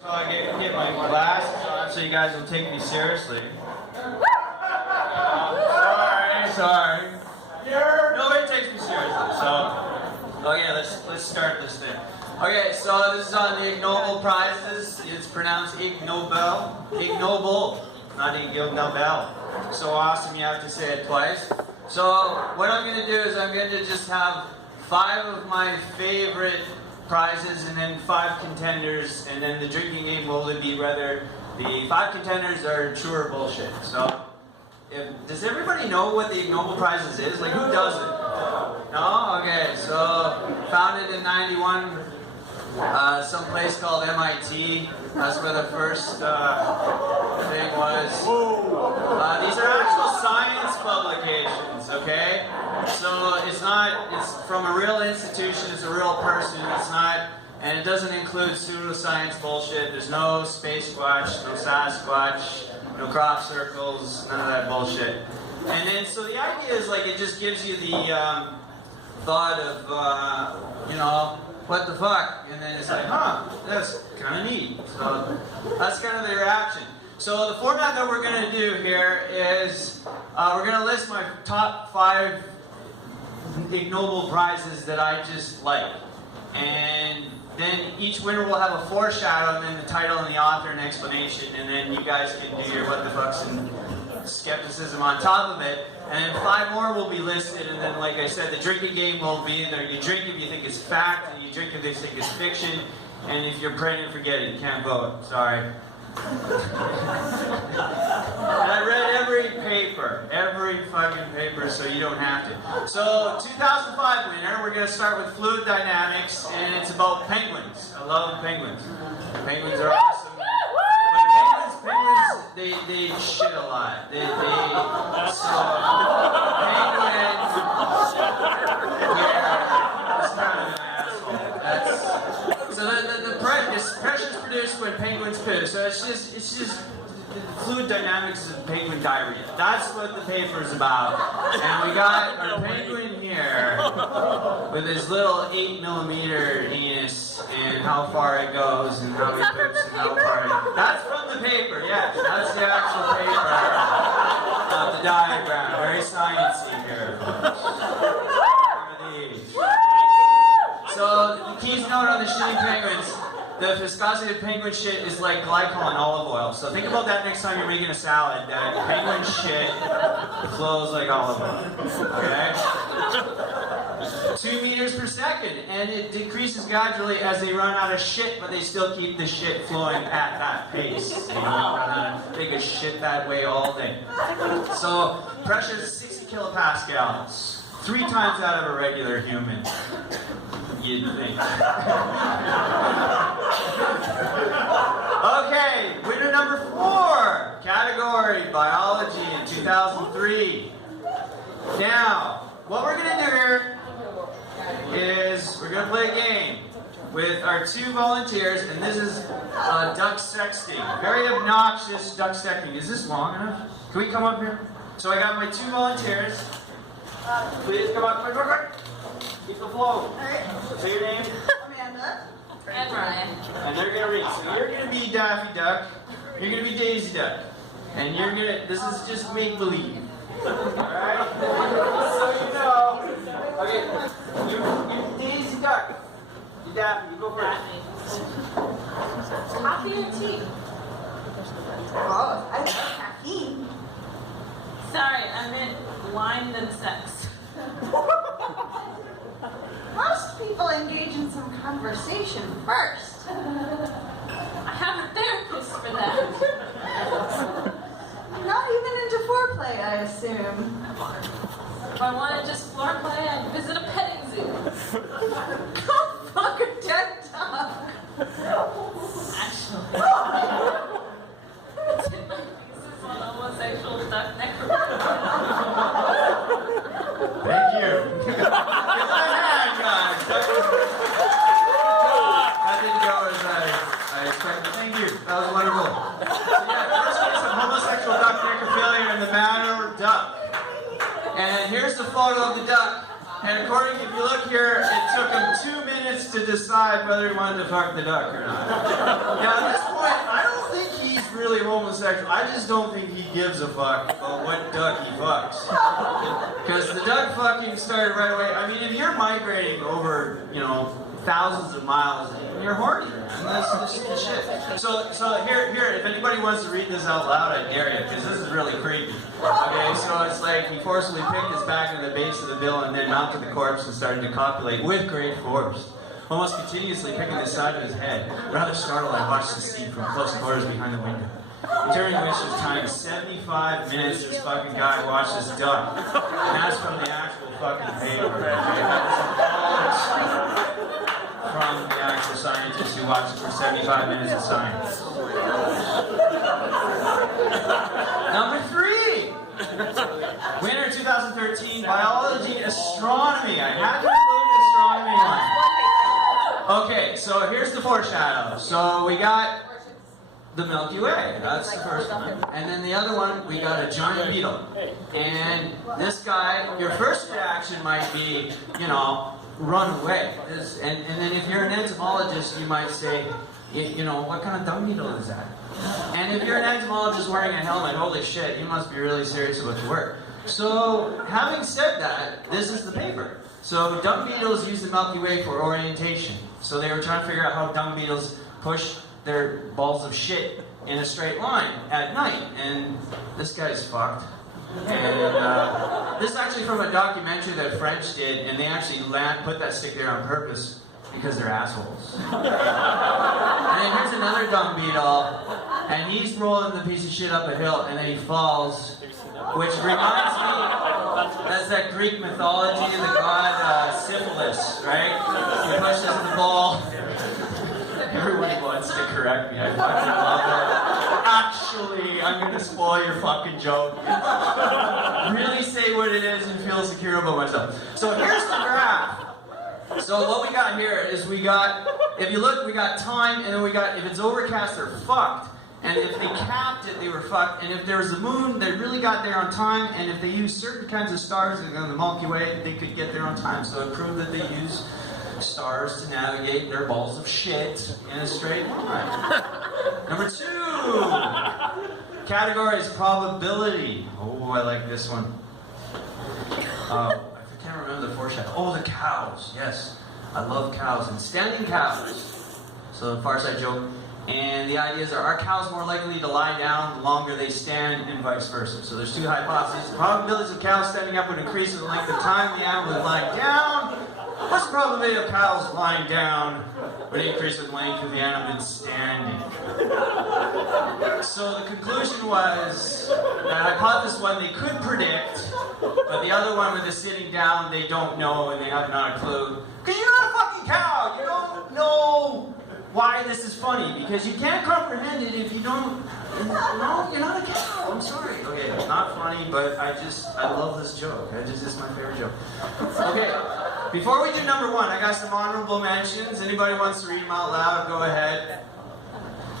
So I get my glasses on so you guys will take me seriously. Sorry. Nobody takes me seriously. So, okay, let's start this thing. Okay, so this is on the Ig Nobel Prizes. It's pronounced Ig Nobel. Ig Nobel, not Ig Nobel. So awesome you have to say it twice. So what I'm going to do is I'm going to just have 5 of my favorite prizes and then 5 contenders, and then the drinking game will be whether the 5 contenders are true or bullshit. So, does everybody know what the Ig Nobel Prizes is? Like, who doesn't? No? Okay, so founded in '91, some place called MIT. That's where the first thing was. These are actual science publications, okay? So it's from a real institution, it's a real person, and it doesn't include pseudoscience bullshit. There's no space squatch, no Sasquatch, no crop circles, none of that bullshit. And then, so the idea is like, it just gives you the thought of, what the fuck? And then it's like, that's kind of neat. So that's kind of the reaction. So the format that we're going to do here is, we're going to list my top 5 Ig Nobel Prizes that I just like. And then each winner will have a foreshadow, and then the title and the author and explanation, and then you guys can do your what the fucks and skepticism on top of it. And then 5 more will be listed, and then like I said, the drinking game will be in there. You drink if you think it's fact, and you drink if you think it's fiction, and if you're pregnant, forget it, you can't vote, sorry. And I read every fucking paper, so you don't have to. So, 2005 winner, we're going to start with fluid dynamics, and it's about penguins. I love penguins. Penguins are awesome. But penguins, they shit a lot. Penguins, it's kind of an asshole. So the pressure is produced when penguins poo. So it's just the fluid dynamics of penguin diarrhea. That's what the paper is about. And we got our penguin here with his little 8mm anus and how far it goes and how he poops and how far it... That's from the paper, yes. That's the actual paper of the diagram. Very sciencey here. So the key note on the shitty penguins, the viscosity of penguin shit is like glycol in olive oil. So think about that next time you're making a salad, that penguin shit flows like olive oil. Okay? 2 meters per second, and it decreases gradually as they run out of shit, but they still keep the shit flowing at that pace. They don't run out of take a shit that way all day. So pressure is 60 kilopascals, 3 times that of a regular human. You'd think. Okay, winner number 4, category biology in 2003. Now, what we're going to do here is we're going to play a game with our 2 volunteers, and this is duck sexting. Very obnoxious duck sexting. Is this long enough? Can we come up here? So I got my 2 volunteers. Please come up, quick. Keep the flow. Alright. Say your name. Amanda. And Ryan. And they're gonna read. So you're gonna be Daffy Duck. You're gonna be Daisy Duck. And you're gonna. This is just make believe. Alright? So you know. Okay. You're Daisy Duck. You Daffy. You go first. Coffee or tea? Oh, I love caffeine. Sorry, I meant wine and sex. Most people engage in some conversation first. I have a therapist for that. Not even into foreplay, I assume. If I wanted just foreplay, I'd visit a petting zoo. Go fuck a dead dog. Actually. It's in my thesis on homosexual duck necrophilia. Thank you. That didn't go as I expected. Thank you. That was wonderful. So yeah, first case of homosexual duck necrophilia in the matter duck. And here's the photo of the duck. And according, if you look here, it took him 2 minutes to decide whether he wanted to fuck the duck or not. Now this he's really homosexual. I just don't think he gives a fuck about what duck he fucks. Because the duck fucking started right away. I mean, if you're migrating over, you know, thousands of miles, you're horny. And that's just the shit. So here, if anybody wants to read this out loud, I dare you, because this is really creepy. Okay, so it's like he forcibly picked his back to the base of the bill and then mounted the corpse and started to copulate with great force, almost continuously picking the side of his head. Rather startled, I watched the scene from close quarters behind the window. During which was time 75 minutes, this fucking guy watched this duck. And that's from the actual fucking paper. Okay? From the actual scientists who watched it for 75 minutes of science. Number 3! Winter 2013, biology, astronomy. I had to include astronomy one. Okay, so here's the foreshadow. So we got the Milky Way, that's the first one. And then the other one, we got a giant beetle. And this guy, your first reaction might be, you know, run away. And then if you're an entomologist, you might say, you know, what kind of dung beetle is that? And if you're an entomologist wearing a helmet, holy shit, you must be really serious about your work. So, having said that, this is the paper. So, dung beetles use the Milky Way for orientation. So they were trying to figure out how dung beetles push their balls of shit in a straight line at night. And this guy's fucked. And this is actually from a documentary that French did, and they actually put that stick there on purpose because they're assholes. And then here's another dung beetle, and he's rolling the piece of shit up a hill, and then he falls, which reminds me, that's that Greek mythology and the god syphilis, right? He pushes the ball. Everybody wants to correct me. I fucking love that. Actually, I'm gonna spoil your fucking joke. Really say what it is and feel secure about myself. So here's the graph. So what we got here is we got, if you look, we got time, and then we got, if it's overcast, they're fucked. And if they capped it, they were fucked. And if there was a moon, they really got there on time. And if they used certain kinds of stars in the Milky Way, they could get there on time. So it proved that they use stars to navigate their balls of shit in a straight line. Number 2, category is probability. Oh, I like this one. I can't remember the foreshadow. Oh, the cows. Yes, I love cows and standing cows. So the Far Side joke. And the ideas are cows more likely to lie down the longer they stand, and vice versa. So there's 2 hypotheses. The probabilities of cows standing up would increase with the length of time the animal would lie down. What's the probability of cows lying down would increase with the length of the animal standing? So the conclusion was that hypothesis 1 they could predict, but the other one with the sitting down they don't know and they have not a clue. Because you're not a fucking cow! You don't know why this is funny, because you can't comprehend it if you don't. No, you're not a cow. I'm sorry. Okay, it's not funny, but I love this joke. It's my favorite joke. Okay, before we do number 1, I got some honorable mentions. Anybody wants to read them out loud, go ahead.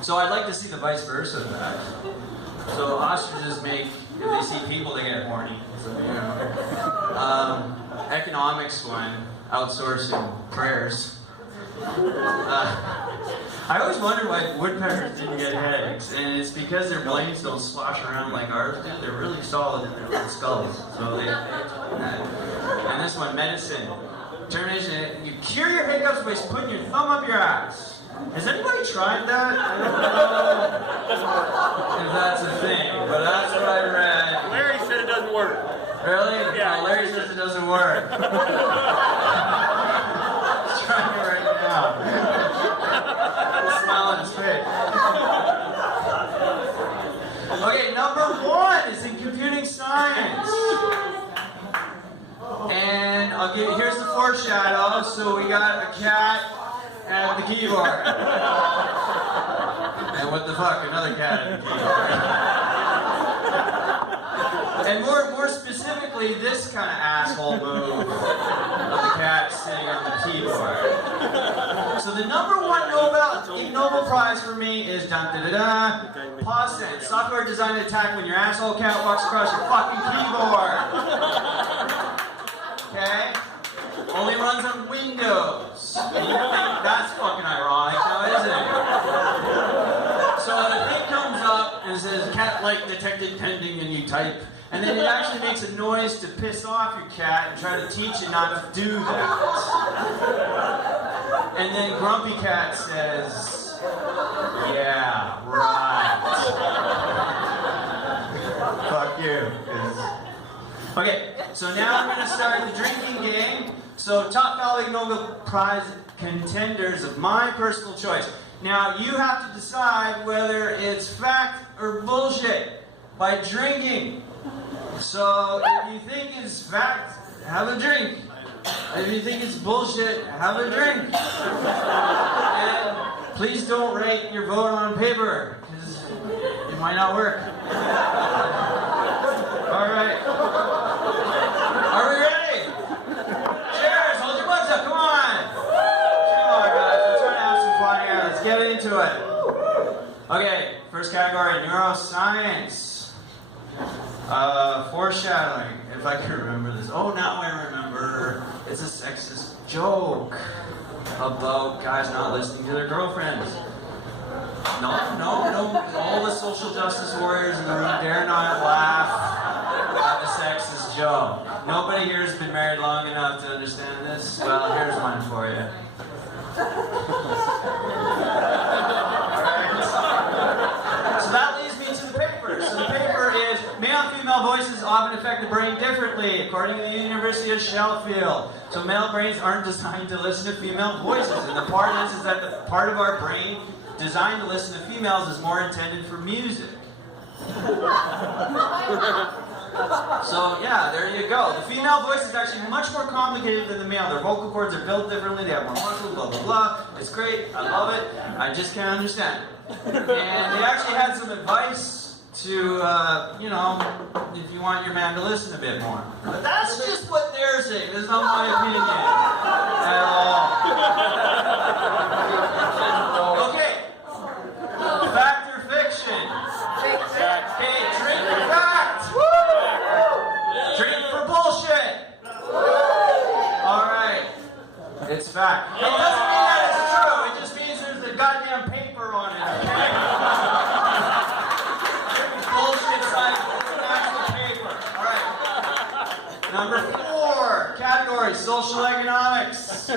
So I'd like to see the vice versa of that. So ostriches make, if they see people, they get horny. So, you know. Economics 1, outsourcing prayers. I always wondered why woodpeckers didn't get headaches, and it's because their brains don't slosh around like ours do. They're really solid in their little skulls, so they And this one, medicine. Determination, you cure your hiccups by putting your thumb up your ass. Has anybody tried that? I don't know if that's a thing, but that's what I read. Larry said it doesn't work. Really? Yeah. Oh, Larry says it doesn't work. Trying it right now. Smile on his face. Okay, number 1 is in computing science. And I'll give you, here's the foreshadow. So we got a cat at the keyboard. And what the fuck, another cat at the keyboard. And more specifically, this kind of asshole move of the cat sitting on the keyboard. So the number 1 Nobel Prize for me is pause sense. Software designed to attack when your asshole cat walks across your fucking keyboard. Okay? Only runs on Windows. And you think that's fucking ironic, now isn't it? So the thing comes it says, cat like detected pending, and you type. And then it actually makes a noise to piss off your cat and try to teach it not to do that. And then Grumpy Cat says, yeah, right. Fuck you. Okay, so now we're going to start the drinking game. So top colleague Nobel Prize contenders of my personal choice. Now you have to decide whether it's fact or bullshit by drinking. So if you think it's fact, have a drink. If you think it's bullshit, have a drink. And please don't write your vote on paper, because it might not work. Alright. Are we ready? Cheers! Hold your butts up, come on! Come on, guys, we're trying to have some fun here. Let's get into it. Okay, first category, neuroscience. Foreshadowing, if I can remember this. Oh, now I remember. It's a sexist joke about guys not listening to their girlfriends. No. All the social justice warriors in the room dare not laugh at a sexist joke. Nobody here has been married long enough to understand this. Well, here's one for you. Alright. So that leads me to the paper. So the paper is male and female voices often affect the brain differently, according to the University of Sheffield. So male brains aren't designed to listen to female voices. And the part is that the part of our brain designed to listen to females is more intended for music. So yeah, there you go. The female voice is actually much more complicated than the male. Their vocal cords are built differently, they have more muscles, blah blah blah. It's great, I love it. I just can't understand it. And they actually had some advice to, if you want your man to listen a bit more. But that's just what they're saying. That's not my opinion at all. Okay. Fact or fiction? Okay, drink for fact. Drink for bullshit. Alright. It's fact. It doesn't mean that it's true. It just means there's a goddamn paper on it. Okay? Bullshit side the paper. Alright. Number 4 category, social economics.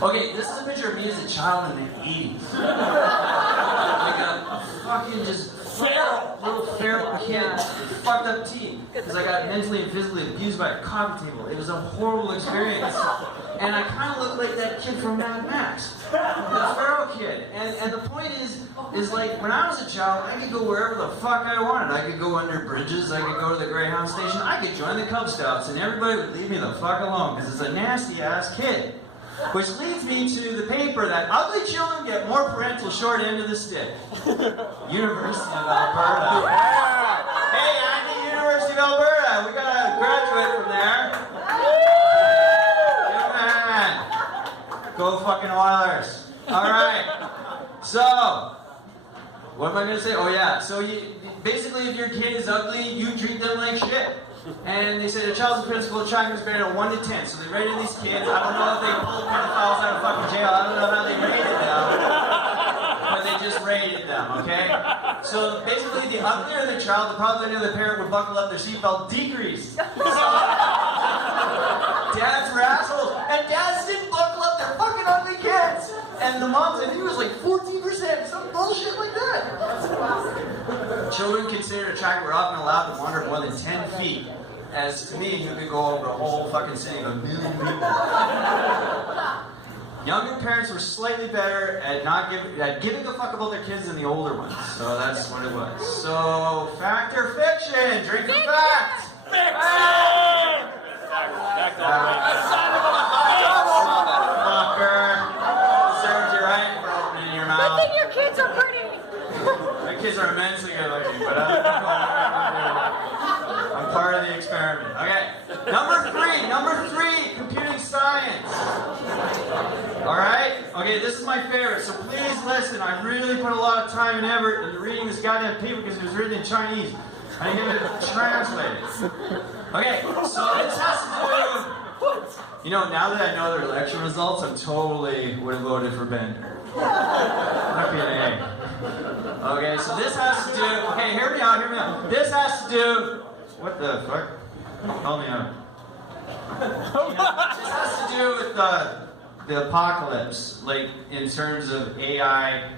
Okay, this is a picture of me as a child in the 80s. Like a fucking just little feral kid with fucked up teeth. Because I got mentally and physically abused by a coffee table. It was a horrible experience. And I kind of look like that kid from Mad Max. The feral kid. And the point is like, when I was a child, I could go wherever the fuck I wanted. I could go under bridges, I could go to the Greyhound station, I could join the Cub Scouts, and everybody would leave me the fuck alone, because it's a nasty ass kid. Which leads me to the paper that ugly children get more parental short end of the stick. University of Alberta. Yeah. Hey, I'm the University of Alberta. We got a graduate from there. Yeah, man. Go fucking Oilers. Alright. So, what am I going to say? Oh yeah, so basically if your kid is ugly, you treat them like shit. And they said a child's principal attractiveness rated on 1 to 10. So they rated these kids. I don't know if they pulled pedophiles out of fucking jail. I don't know how they rated them. But they just rated them, okay? So basically the uglier the child, the probability of the parent would buckle up their seatbelt decreased. Dads were assholes. And dads didn't buckle up their fucking ugly kids. And the moms, I think it was like 14%, some bullshit like that. Children considered attractive were often allowed to wander more than 10 feet. As to me, you could go over a whole fucking city of 1 million people. Younger parents were slightly better at giving a fuck about their kids than the older ones. So that's what it was. So, fact or fiction? Drink for fact! Fiction! Fucker. Serves you right for opening your mouth. I think your kids are pretty. My kids are immensely good looking, but I'm part of the experiment. Okay. Number three, computing science. Alright? Okay, this is my favorite, so please listen. I really put a lot of time and effort into reading this goddamn paper because it was written in Chinese. I didn't get it translated. Okay, so this has to do, now that I know their lecture results, I totally would have voted for Bender. Not being an A. Okay, so this has to do, okay, hear me out, hear me out. This has to do, what the fuck? Call me out. This has to do with the apocalypse, like in terms of AI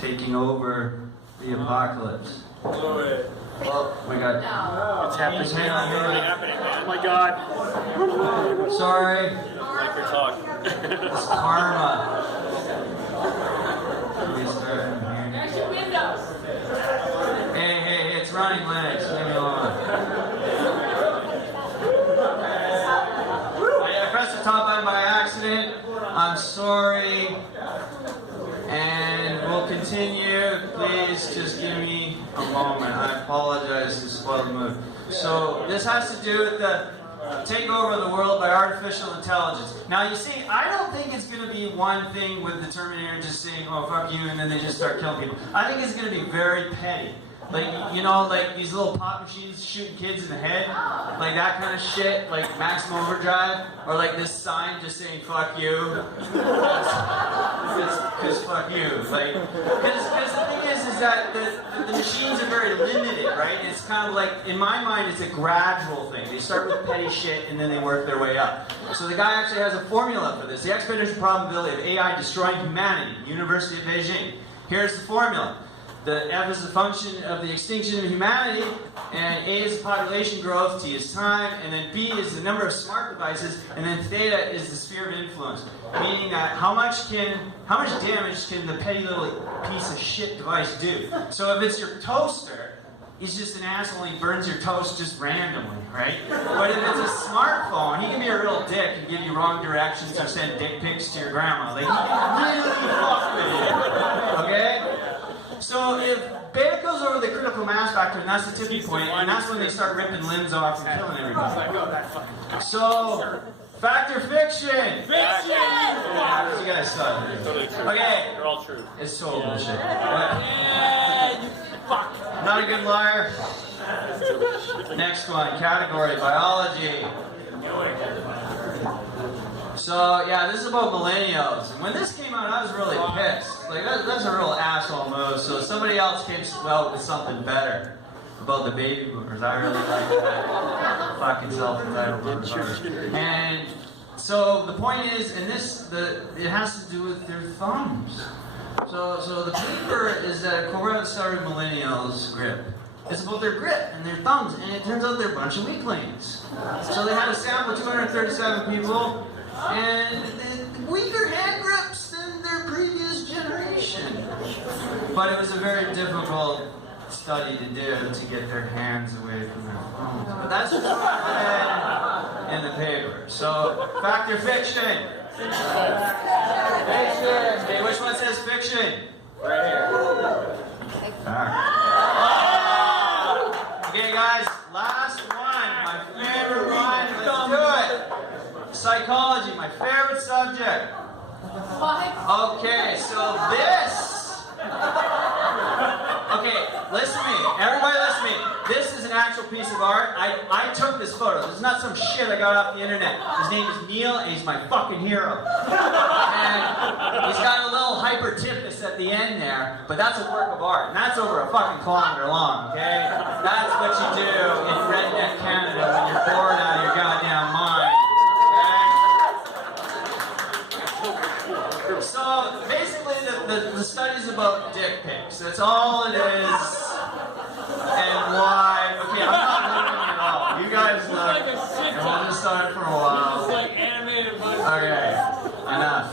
taking over the apocalypse. Oh my god. It's happening. It's already happening, man. Oh my god. Sorry. Like your talk. It's karma. Let me start from here. There's your windows. Hey, it's running Linux. Leave me alone. I pressed the top button by accident. I'm sorry. And we'll continue. Please just give me a moment. I apologize to spoil the mood. So this has to do with the takeover of the world by artificial intelligence. Now you see, I don't think it's going to be one thing with the Terminator just saying, oh fuck you, and then they just start killing people. I think it's going to be very petty. Like, you know, like these little pop machines shooting kids in the head, like that kind of shit, like Maximum Overdrive, or like this sign just saying fuck you, because fuck you, like, because the thing is that the machines are very limited, right? And it's kind of like, in my mind, it's a gradual thing. They start with petty shit and then they work their way up. So the guy actually has a formula for this. The exponential probability of AI destroying humanity, University of Beijing. Here's the formula. The F is the function of the extinction of humanity, and A is population growth, T is time, and then B is the number of smart devices, and then theta is the sphere of influence. Meaning that how much damage can the petty little piece of shit device do? So if it's your toaster, he's just an asshole, he burns your toast just randomly, right? But if it's a smartphone, he can be a real dick and give you wrong directions or send dick pics to your grandma. Like, he can really fuck with you, okay? So if beta goes over the critical mass factor, and that's the tipping point, and that's when they start ripping limbs off and killing everybody. So, fact or fiction? Fiction! What you guys thought? Okay. They're all true. It's total bullshit. Not a good liar. Next one, category, biology. So, yeah, this is about millennials. And when this came out, I was really pissed. Like, that's a real asshole move. So somebody else came out with something better about the baby boomers. I really like that. Fucking self-entitled motherfucker. And so the point is, and it has to do with their thumbs. So the paper is that Coretta started millennials' grip. It's about their grip and their thumbs, and it turns out they're a bunch of weaklings. So they had a sample of 237 people, and weaker hand grips than their previous generation. But it was a very difficult study to do to get their hands away from their phones. But that's just what I read in the paper. So, fact or fiction? Fiction. Okay, which one says fiction? Right here. Fact. Okay, guys, last one. My favorite one. Let's do it. Psychology, my favorite subject. Okay, so this. Okay, listen to me. Everybody listen to me. This is an actual piece of art. I took this photo. This is not some shit I got off the internet. His name is Neil, and he's my fucking hero. And he's got a little hyper-tipness at the end there, but that's a work of art, and that's over a fucking kilometer long, okay? That's what you do in redneck Canada when you're bored out of your goddamn mind. So basically, the study's about dick pics. That's all it is. And why? Okay, I'm not moving at all. You guys look. And we'll just start for a while. Okay, enough.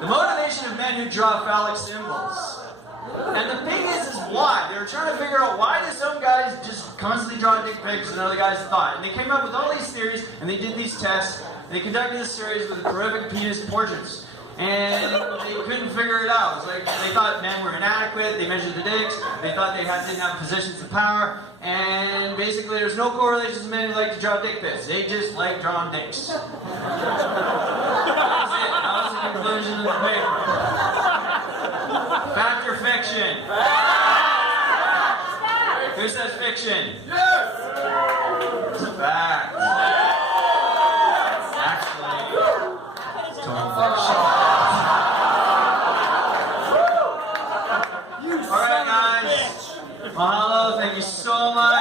The motivation of men who draw phallic symbols. And the thing is why. They were trying to figure out why do some guys just constantly draw dick pics and other guys thought. And they came up with all these theories, and they did these tests, and they conducted this series with horrific penis portraits. And they couldn't figure it out. It was like they thought men were inadequate, they measured the dicks, they thought they didn't have positions of power, and basically there's no correlation to men who like to draw dick pics. They just like drawing dicks. That was it. That was the conclusion of the paper. Fact or fiction? Who says fiction? Yes! It's a fact. Actually, it's total bullshit. Alright so much.